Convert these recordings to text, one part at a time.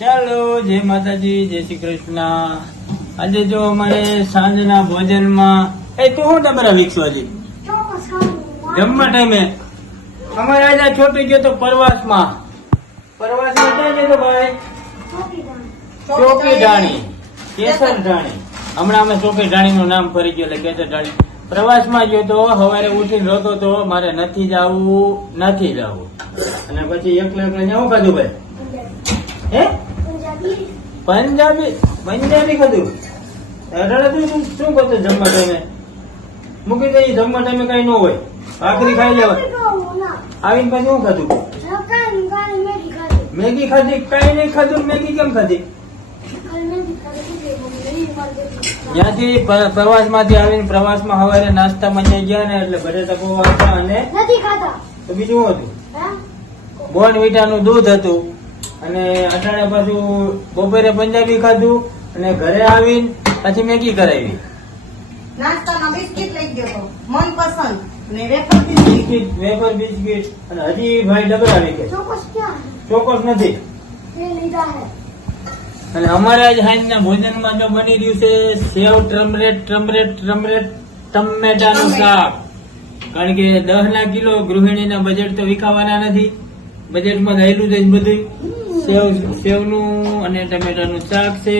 ચાલો, જય માતાજી, જય શ્રી કૃષ્ણ. આજે જો અમારે સાંજના ભોજનમાં તું શું તમારા વિકસો હજી જમવા ટાઈમે અમારે આજે છોટી ગયો તો પ્રવાસમાં ક્યાં ગયો તો ભાઈ? ચોકી ઢાણી, કેસર ઢાણી. હમણાં અમે ચોકી ઢાણી નું નામ ફરી ગયો એટલે કેસર ઢાણી. પ્રવાસમાં ગયો તો સવારે ઉઠીને રોતો તો મારે નથી જવું અને પછી એકલા જવું ખાધું ભાઈ? હે પંજાબી ખાધું? શું કરતો જમવા ટાઈમે? મૂકી દઈ જમવા ટાઈમે કઈ ન હોય, ભાખરી ખાઈ લેવાય. આવીને પછી શું ખાધું? મેગી ખાધી? કઈ નહીં ખાધું. મેગી કેમ ખાધી? ત્યાંથી પ્રવાસ માંથી આવીને પ્રવાસમાં સવારે નાસ્તામાં ગયા ને એટલે બટેટા પૌવા હતા અને તો બીજું શું હતું? બોર્નવિટા નું દૂધ હતું. અને અટાણે પાછું બપોરે પંજાબી ખાધું અને ઘરે આવીને પછી મેગી કરાવી. નાસ્તામાં બિસ્કિટ લઈ ગયો મનપસંદ ને વેફર બિસ્કિટ અને હજી ભાઈ ડબલ આવી ગયા. ચોકોસ નથી. અને અમારે આજ સાંજના ભોજનમાં જો બની રહ્યું છે સેવ ટમેટાનું શાક. કારણ કે 10 કિલો ગૃહિણીના બજેટ તો વિખાવાના નથી. બજેટમાં રહેલું છે બધું. સેવનું અને ટમેટાનું શાક છે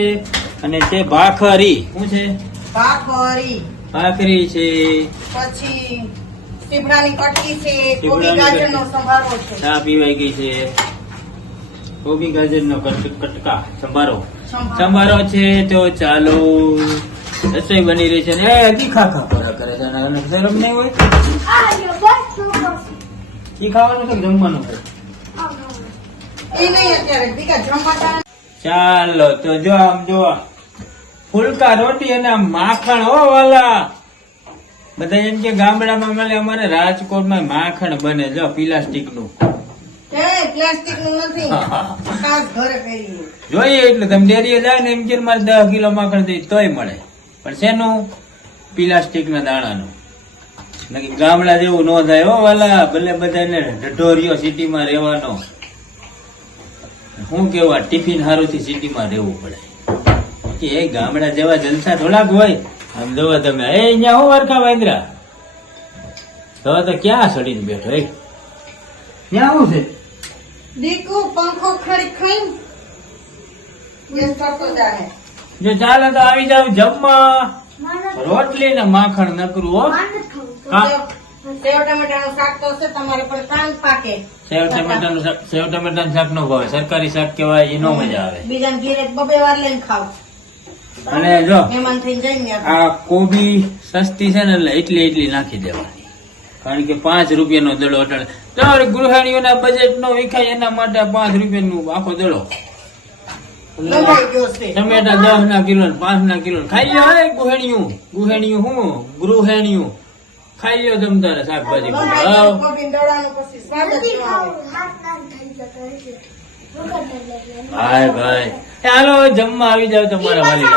અને છે ભાખરી. શું છે? ભાખરી છે. પછી સીપડાની કટકી છે. કોબી ગાજરનો સંભારો છે. ચા પીવાઈ ગઈ છે. કોબી ગાજરનો કટકા સંભારો છે. તો ચાલો, રસોઈ બની રહી છે ને હજી ખા કરે છે. શરમ નહીં હોય? ઈ ખાવાનું છે જમવાનું છે? ચાલો તો જો આમ જો ફુલકા રોટી અને માખણ. હો વાલા, બધા એમ કે ગામડામાં મળે, અમારે રાજકોટમાં માખણ બને જો પ્લાસ્ટિક નું. જોઈએ એટલે તમે ડેરીએ જાય ને એમ કે મારે 10 કિલો માખણ દઈ તોય મળે, પણ શેનું? પ્લાસ્ટિક ના દાણાનું. નક્કી ગામડા જેવું ન થાય. હો વાલા, ભલે બધાને ઢઢોરિયો સિટીમાં રહેવાનો. શું કેવા ટિફિન હારું થી સિટીમાં રહેવું પડે કે એ ગામડા જેવા જલસા થોડાક હોય. આમ જોવા તમે અહીંયા હું વરખા વાંદરા તો ક્યાં સડીને બેઠો? ત્યાં શું છે? દીકુ પંખો ખરી ખાઈ જો ચાલે તો આવી જાવ જમવા. રોટલી ને માખણ નકરું. હો સેવ ટમેટાનું શાક તો છે તમારે પણ કાન પાકે. સેવ ટમેટાનું શાક નો ભાવે, સરકારી શાક કેવાય, એ નો મજા આવે. બીજા ઘીરે 2 વાર લઈને ખાવ. અને જો મહેમાન થઈને જઈને આ કોબી સસ્તી છે ને એટલે એટલી નાખી દેવાની. કારણ કે 5 રૂપિયાનો દડો અટાણે તમારે ગૃહિણીઓના બજેટ નો વિખાય એના માટે 5 રૂપિયાનું આખો દડો. ટમેટા 10 કિલો 5 કિલો ખાઈ લો. ગૃહિણીયું ખાઈ લો તમ તારે શાકભાજી. ભાઈ ચાલો જમવા આવી જાવ તમારા વાલી.